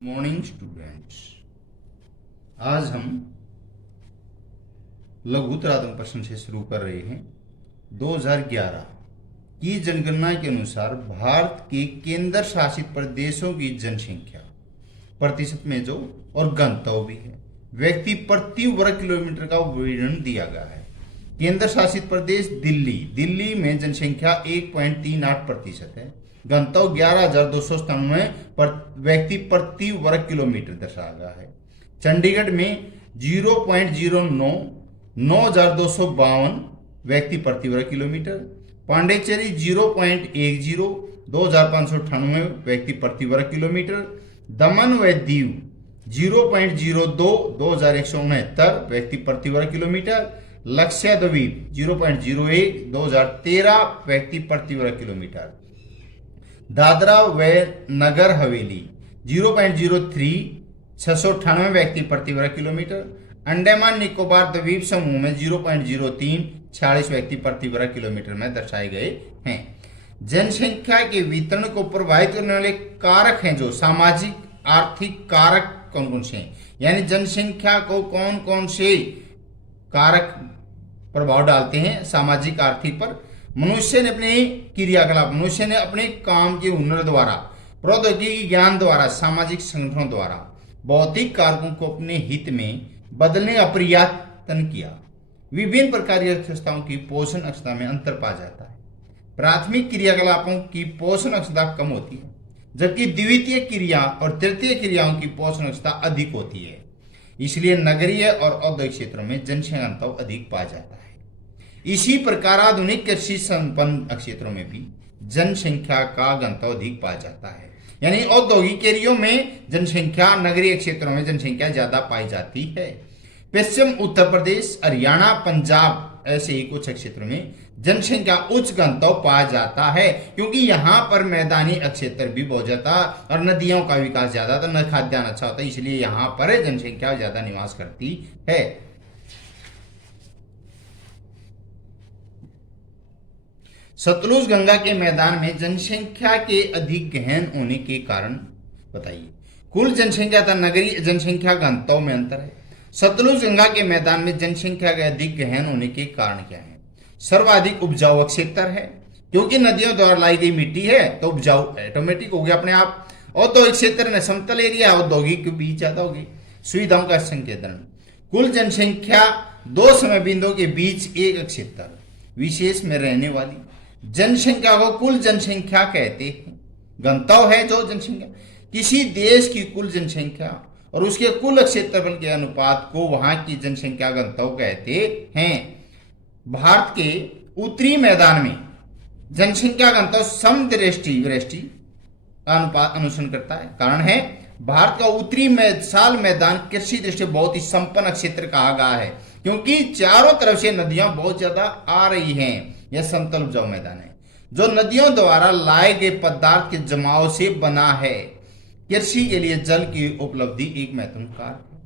Morning students, आज हम लघुत्तर आत्म प्रश्न से शुरू कर रहे हैं। 2011 की जनगणना के अनुसार भारत के केंद्र शासित प्रदेशों की जनसंख्या प्रतिशत में जो और गणतव्य भी है, व्यक्ति प्रति वर्ग किलोमीटर का विवरण दिया गया है। केंद्र शासित प्रदेश दिल्ली में जनसंख्या 1.38% है। गंतव्य 11,297 व्यक्ति प्रति वर्ग किलोमीटर दर्शाया गया है। चंडीगढ़ में 0.09 9,252 व्यक्ति प्रति वर्ग किलोमीटर। पांडेचेरी 0.10 2,598 व्यक्ति प्रति वर्ग किलोमीटर। दमन व दीव 0.02 2,169 व्यक्ति प्रति वर्ग किलोमीटर। लक्षद्वीप 0.01 2013 व्यक्ति प्रति वर्ग किलोमीटर। दादरा व नगर हवेली 0.03 698 व्यक्ति प्रति वर्ग किलोमीटर। अंडमान निकोबार द्वीप समूह में 0.03 46 व्यक्ति प्रति वर्ग किलोमीटर में दर्शाए गए हैं। जनसंख्या के वितरण को प्रभावित करने वाले कारक हैं जो सामाजिक आर्थिक कारक कौन कौन से हैं, यानी जनसंख्या को कौन कौन से कारक प्रभाव डालते हैं सामाजिक आर्थिक पर। मनुष्य ने अपने काम के हुनर द्वारा, प्रौद्योगिकी ज्ञान द्वारा, सामाजिक संगठनों द्वारा भौतिक कारकों को अपने हित में बदलने का प्रयत्न किया। विभिन्न प्रकार की अर्थव्यवस्थाओं की पोषण अक्षमता में अंतर पाया जाता है। प्राथमिक क्रियाकलापों की पोषण अक्षमता कम होती है, जबकि द्वितीय क्रिया और तृतीय क्रियाओं की पोषण अक्षमता अधिक होती है। इसलिए नगरीय और औद्योगिक क्षेत्रों में जनसंख्या अंतर अधिक पाया जाता है। इसी प्रकार आधुनिक कृषि संपन्न क्षेत्रों में भी जनसंख्या का घनत्व अधिक पाया जाता है, यानी औद्योगिक एरियो में जनसंख्या, नगरीय क्षेत्रों में जनसंख्या ज्यादा पाई जाती है। पश्चिम उत्तर प्रदेश, हरियाणा, पंजाब ऐसे ही कुछ क्षेत्रों में जनसंख्या उच्च घनत्व पाया जाता है, क्योंकि यहाँ पर मैदानी क्षेत्र भी बहुत ज्यादा और नदियों का विकास ज्यादा, तो न खाद्यान्न अच्छा होता है, इसलिए यहाँ पर जनसंख्या ज्यादा निवास करती है। सतलुज गंगा के मैदान में जनसंख्या के अधिक गहन होने के कारण बताइए। कुल जनसंख्या तथा नगरीय जनसंख्या घनत्व में अंतर है। सतलुज गंगा के मैदान में जनसंख्या के अधिक गहन होने के कारण क्या है? सर्वाधिक उपजाऊ क्षेत्र है, क्योंकि नदियों द्वारा लाई गई मिट्टी है तो उपजाऊ ऑटोमेटिक हो गया अपने आप। औद्योगिक क्षेत्र में समतल एरिया, औद्योगिक के बीच ज्यादा होगी। सुविधाओं का संकेंद्रण। कुल जनसंख्या दो समय बिंदुओं के बीच एक क्षेत्र विशेष में रहने वाली जनसंख्या को कुल जनसंख्या कहते हैं। घनत्व है जो जनसंख्या, किसी देश की कुल जनसंख्या और उसके कुल क्षेत्रफल के अनुपात को वहां की जनसंख्या घनत्व कहते हैं। भारत के उत्तरी मैदान में जनसंख्या घनत्व समदृष्टि का अनुपात अनुसरण करता है। कारण है भारत का उत्तरी विशाल मैदान कृषि दृष्टि बहुत ही संपन्न क्षेत्र कहा गया है, क्योंकि चारों तरफ से नदियां बहुत ज्यादा आ रही हैं। यह समतल उपजाऊ मैदान है जो नदियों द्वारा लाए गए पदार्थ के जमाव से बना है। कृषि के लिए जल की उपलब्धि एक महत्वपूर्ण कारक है।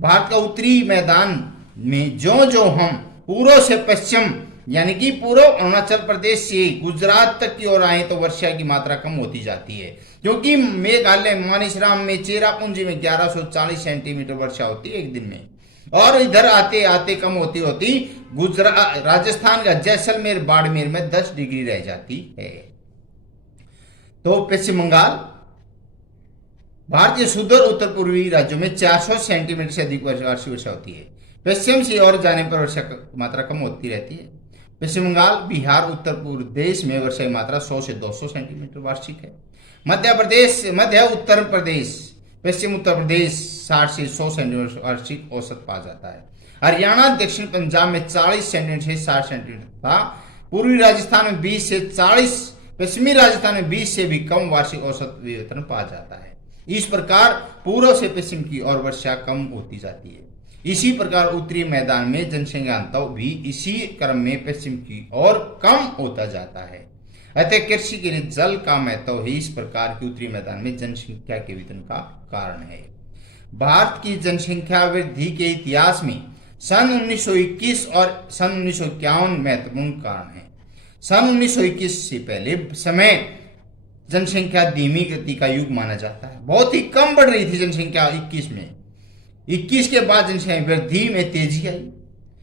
भारत का उत्तरी मैदान में जो हम पूर्व से पश्चिम, यानी कि पूर्व अरुणाचल प्रदेश से गुजरात तक की ओर आए तो वर्षा की मात्रा कम होती जाती है, क्योंकि मेघालय मानिसराम में, चेरापूंजी में 1140 सेंटीमीटर वर्षा होती है एक दिन में, और इधर आते आते कम होती गुजरात, राजस्थान का जैसलमेर, बाड़मेर में 10 डिग्री रह जाती है। तो पश्चिम बंगाल भारत के सुदूर उत्तर पूर्वी राज्यों में 400 सेंटीमीटर से अधिक वार्षिक वर्षा होती है। पश्चिम से और जाने पर वर्षा की मात्रा कम होती रहती है। पश्चिम बंगाल, बिहार, उत्तर प्रदेश में वर्षा की मात्रा 100 से 200 सेंटीमीटर वार्षिक है। मध्य उत्तर प्रदेश, पश्चिम उत्तर प्रदेश 60 से 100 सेंटीमीटर वार्षिक औसत पाया जाता है। हरियाणा, दक्षिण पंजाब में 40 सेंटीमीटर से 60 सेंटीमीटर था। पूर्वी राजस्थान में 20 से 40, पश्चिमी राजस्थान में 20 से भी कम वार्षिक औसत वितरण पाया जाता है। इस प्रकार पूर्व से पश्चिम की ओर वर्षा कम होती जाती है। इसी प्रकार उत्तरी मैदान में जनसंख्या घनत्व भी इसी क्रम में पश्चिम की ओर कम होता जाता है। अतः कृषि के लिए जल का महत्व ही इस प्रकार की उत्तरी मैदान में जनसंख्या के वितरण का कारण है। भारत की जनसंख्या वृद्धि के इतिहास में सन 1921 और सन 1951 महत्वपूर्ण कारण है। सन 1921 से पहले समय जनसंख्या धीमी गति का युग माना जाता है। बहुत ही कम बढ़ रही थी जनसंख्या 21 में। 21 के बाद जनसंख्या वृद्धि में तेजी आई।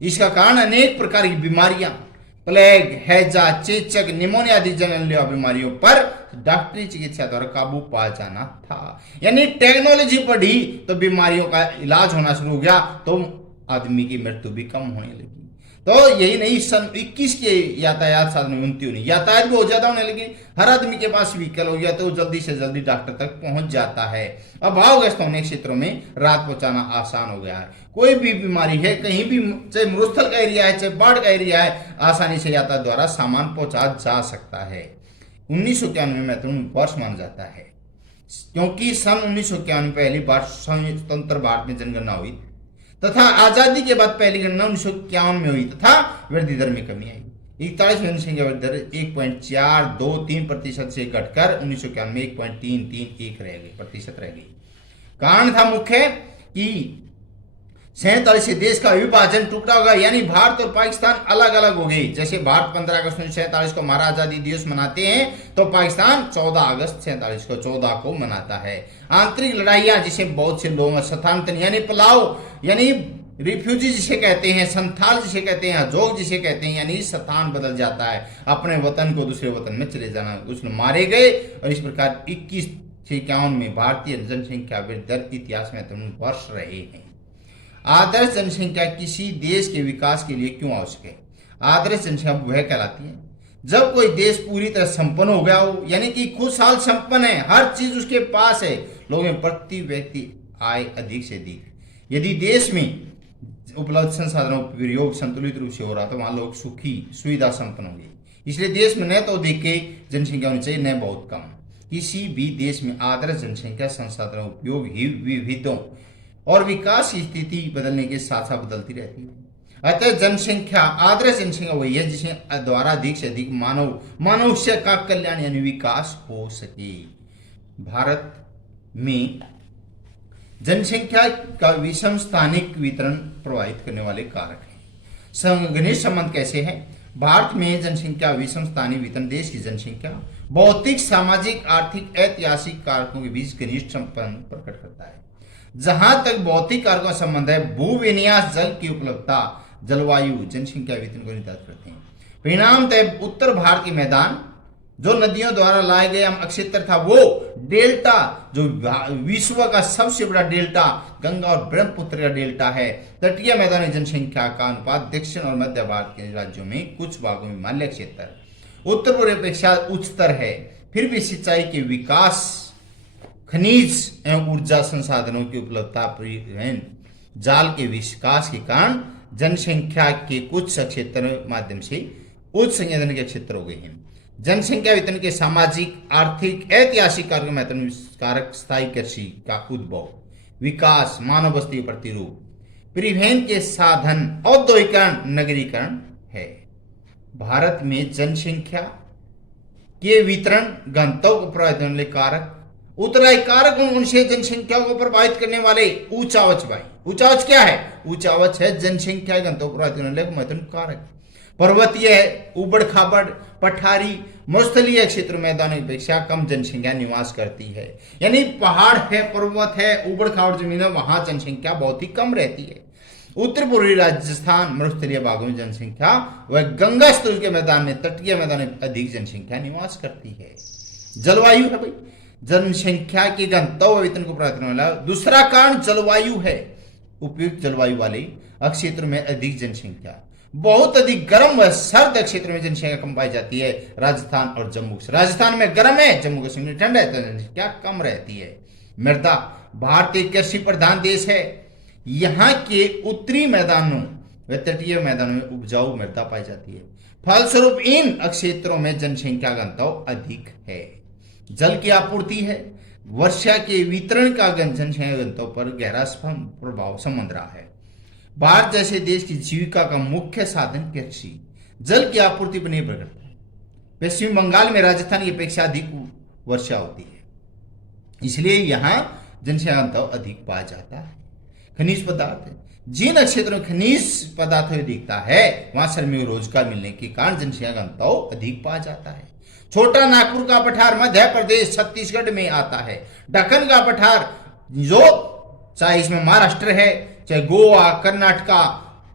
इसका कारण अनेक प्रकार की बीमारियां, प्लेग, हैजा, चेचक, निमोनिया आदि जानलेवा बीमारियों पर डॉक्टरी चिकित्सा द्वारा काबू पा जाना था। यानी टेक्नोलॉजी बढ़ी तो बीमारियों का इलाज होना शुरू हो गया, तो आदमी की मृत्यु भी कम होने लगी। तो यही नहीं, सन 21 के यातायात साधन में उन्नति हुई, यातायात बहुत ज्यादा होने लगी। हर आदमी के पास व्हीकल हो गया तो जल्दी से जल्दी डॉक्टर तक पहुंच जाता है। अभावग्रस्त होने के क्षेत्रों में राहत पहुंचाना आसान हो गया है। कोई भी बीमारी है, कहीं भी, चाहे मरुस्थल का एरिया है, चाहे बाढ़ का एरिया है, आसानी से यातायात द्वारा सामान पहुंचा जा सकता है। 1991 में महत्वपूर्ण वर्ष माना जाता है, क्योंकि सन 1991 में पहली बार स्वतंत्र भारत में जनगणना हुई तथा आजादी के बाद पहली गणना 1951 में हुई तथा वृद्धि दर में कमी आई। 41 में जनसंख्या वृद्धि दर 1.423% से घटकर 1991 में 1.331% रह गई। कारण था मुख्य कि 47 से देश का विभाजन टुकड़ा होगा, यानी भारत और पाकिस्तान अलग अलग हो गई। जैसे भारत 15 अगस्त 1947 को हमारा आजादी दिवस मनाते हैं, तो पाकिस्तान 14 अगस्त 47 को 14 को मनाता है। आंतरिक लड़ाइयां, जिसे बहुत से लोग स्थानांतरण यानी पलाव, यानी रिफ्यूजी जिसे कहते हैं, संथाल जिसे कहते हैं, हजोग जिसे कहते हैं, यानी स्थान बदल जाता है, अपने वतन को दूसरे वतन में चले जाना, कुछ मारे गए। और इस प्रकार 21 से 51 में भारतीय जनसंख्या वृद्धि दर इतिहास में महत्वपूर्ण वर्ष रहे हैं। आदर्श जनसंख्या किसी देश के विकास के लिए क्यों आवश्यक है? आदर्श जनसंख्या वह कहलाती है जब कोई देश पूरी तरह संपन्न हो गया हो, यानी कि खुशहाल संपन्न है, हर चीज उसके पास है, लोगों में प्रति व्यक्ति आय अधिक से अधिक। यदि देश में उपलब्ध संसाधनों का प्रयोग संतुलित रूप से हो रहा तो वहां लोग सुखी, सुविधा संपन्न होंगे। इसलिए देश में न तो अधिक की जनसंख्या होनी चाहिए, न बहुत कम। किसी भी देश में आदर्श जनसंख्या संसाधनों उपयोग ही विविधों और विकास की स्थिति बदलने के साथ साथ बदलती रहती है। अतः जनसंख्या, आदर्श जनसंख्या वही है जिसे द्वारा अधिक से अधिक मनुष्य का कल्याण यानी विकास हो सके। भारत में जनसंख्या का विषम स्थानिक वितरण प्रभावित करने वाले कारक हैं। घनिष्ठ संबंध कैसे है? भारत में जनसंख्या विषम स्थानीय वितरण देश की जनसंख्या, भौतिक, सामाजिक, आर्थिक, ऐतिहासिक कारकों के बीच घनिष्ठ संबंध प्रकट करता है। जहां तक भौतिक कारकों का संबंध है, भूविन्यास, जल की उपलब्धता, जलवायु जनसंख्या वितरण को निर्धारित करते हैं। परिणामतः उत्तर भारत के मैदान, जो नदियों द्वारा लाए गए अक्षेत्र था, वो डेल्टा, जो विश्व का सबसे बड़ा डेल्टा गंगा और ब्रह्मपुत्र का डेल्टा है। तटीय मैदानी जनसंख्या का अनुपात दक्षिण और मध्य भारत के राज्यों में कुछ भागों में हिमालय क्षेत्र उत्तर पूर्व अपेक्षा उच्चतर है। फिर भी सिंचाई के विकास, खनिज एवं ऊर्जा संसाधनों की उपलब्धता, परिवहन जाल के विकास के कारण जनसंख्या के कुछ क्षेत्र माध्यम से उच्च संसाधन के क्षेत्र हो गए हैं। जनसंख्या वितरण के सामाजिक, आर्थिक, ऐतिहासिक कारक महत्वपूर्ण कारक स्थायी कृषि का उद्भव, विकास, मानव बस्ती प्रतिरूप, परिवहन के साधन, औद्योगिकरण, नगरीकरण है। भारत में जनसंख्या के वितरण गंतव्य को प्रभावित करने वाले कारक, उत्तरायी कारक, उनसे जनसंख्या को प्रभावित करने वाले ऊंचावच। भाई ऊंचावच क्या है? ऊंचावच है जनसंख्या गंतव्य को प्रभावित करने वाले महत्वपूर्ण कारक। पर्वतीय है, उबड़ खाबड़, पठारी, मरुस्थलीय क्षेत्र मैदानों की अपेक्षा कम जनसंख्या निवास करती है। यानी पहाड़ है, पर्वत है, उबड़ खाबड़ जमीन है, वहां जनसंख्या बहुत ही कम रहती है। उत्तर पूर्वी राजस्थान मरुस्थलीय भागों में जनसंख्या वह गंगा स्तूल के मैदान में, तटीय मैदान में अधिक जनसंख्या निवास करती है। जलवायु है भाई, जनसंख्या के गंतव्य वितरण को प्रभावित करने वाला दूसरा कारण जलवायु है। उपयुक्त जलवायु वाले क्षेत्र में अधिक जनसंख्या, बहुत अधिक गर्म व सर्द क्षेत्र में जनसंख्या कम पाई जाती है। राजस्थान और जम्मू, राजस्थान में गर्म है, जम्मू कश्मीर में ठंड है, तो जनसंख्या कम रहती है। मृदा, भारत एक कृषि प्रधान देश है। यहाँ के उत्तरी मैदानों व तटीय मैदानों में उपजाऊ मृदा पाई जाती है। फलस्वरूप इन क्षेत्रों में जनसंख्या घनत्व अधिक है। जल की आपूर्ति है, वर्षा के वितरण का जनसंख्या घनत्व पर गहरा प्रभाव संबंध रहा है। भारत जैसे देश की जीविका का मुख्य साधन कृषि, जल की आपूर्ति पर निर्भर करता है। पश्चिम बंगाल में राजस्थान की अपेक्षा अधिक वर्षा होती है, इसलिए यहाँ जनसंख्या घनत्व अधिक पाया जाता है। खनिज पदार्थ, जिन क्षेत्रों में खनिज पदार्थ दिखता है वहां श्रमिकों को रोजगार मिलने के कारण जनसंख्या घनत्व अधिक पाया जाता है। छोटा नागपुर का पठार मध्य प्रदेश छत्तीसगढ़ में आता है। दक्कन का पठार जो चाहे इसमें महाराष्ट्र है, चाहे गोवा, कर्नाटका,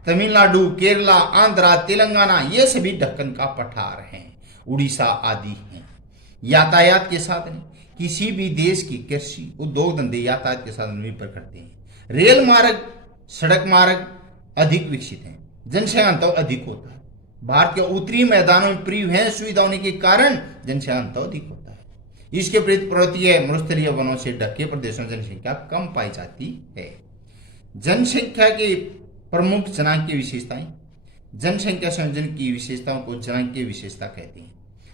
तमिलनाडु, केरला, आंध्रा, तेलंगाना, ये सभी दक्कन का पठार हैं, उड़ीसा आदि हैं। यातायात के साधन, किसी भी देश की कृषि, उद्योग धंधे यातायात के साधन निर्भर करते हैं। रेल मार्ग, सड़क मार्ग अधिक विकसित हैं, जनसंख्या घनत्व अधिक होता है। भारत के उत्तरी मैदानों में परिवहन सुविधा होने के कारण जनसंख्या घनत्व अधिक होता है। इसके विपरीत पर्वतीय मरुस्थलीय वनों से ढके प्रदेशों में जनसंख्या कम पाई जाती है। जनसंख्या के प्रमुख जनांकीय विशेषताएं, जनसंख्या संयोजन की विशेषताओं को जनांकीय विशेषता कहते हैं।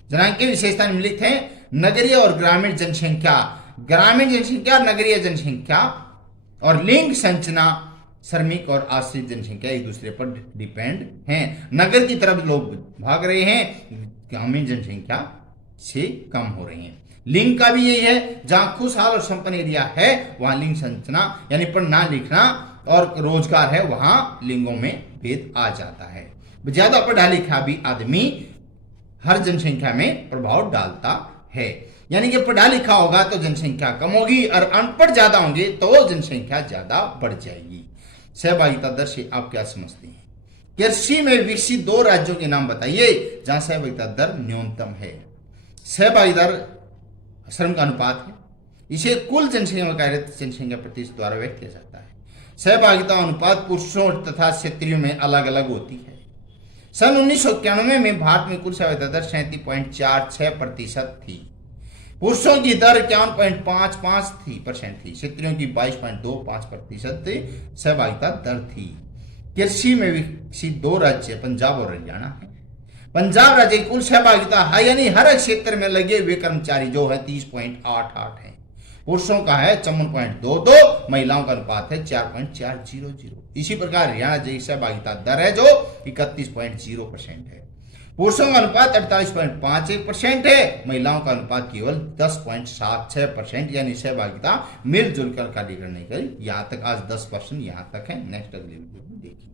जनांकीय विशेषता निम्नलिखित है। नगरीय और ग्रामीण जनसंख्या, ग्रामीण जनसंख्या और नगरीय जनसंख्या, और लिंग संरचना, श्रमिक और आश्रित जनसंख्या एक दूसरे पर डिपेंड हैं। नगर की तरफ लोग भाग रहे हैं, ग्रामीण जनसंख्या से कम हो रही हैं। लिंग का भी यही है, जहां खुशहाल और संपन्न एरिया है वहां लिंग संरचना यानी पढ़ना लिखना और रोजगार है, वहां लिंगों में भेद आ जाता है। ज्यादा पढ़ा लिखा भी आदमी हर जनसंख्या में प्रभाव डालता है, यानी कि पढ़ा लिखा होगा तो जनसंख्या कम होगी और अनपढ़ ज्यादा होंगे तो जनसंख्या ज्यादा बढ़ जाएगी। सहभागिता दर से आप क्या समझते हैं? कृषि में विकसित 2 राज्यों के नाम बताइए जहां सहभागिता दर न्यूनतम है। सहभागिता दर श्रम का अनुपात है, इसे कुल जनसंख्या में कार्यरत जनसंख्या प्रतिशत द्वारा व्यक्त किया जाता है। सहभागिता अनुपात पुरुषों तथा क्षेत्रों में अलग अलग होती है। सन 1991 में भारत में कुल सहभागिता दर 37.46% थी। पुरुषों की दर 51.55% थी, क्षेत्रों की 22.25% सहभागिता दर थी। कृषि में विकसित 2 राज्य पंजाब और हरियाणा है। पंजाब राज्य की कुल सहभागिता है, यानी हर क्षेत्र में लगे हुए कर्मचारी जो है 30.88 है। पुरुषों का है 54.22, महिलाओं का अनुपात है 4.400। इसी प्रकार हरियाणा राज्य की सहभागिता दर है जो 31.0% है। पुरुषों का अनुपात 48.51% है, महिलाओं का अनुपात केवल 10.76%, यानी सहभागिता मिलजुल कर कार्य करने के यहाँ तक आज 10% यहाँ तक है। नेक्स्ट अगले वीडियो में देखेंगे।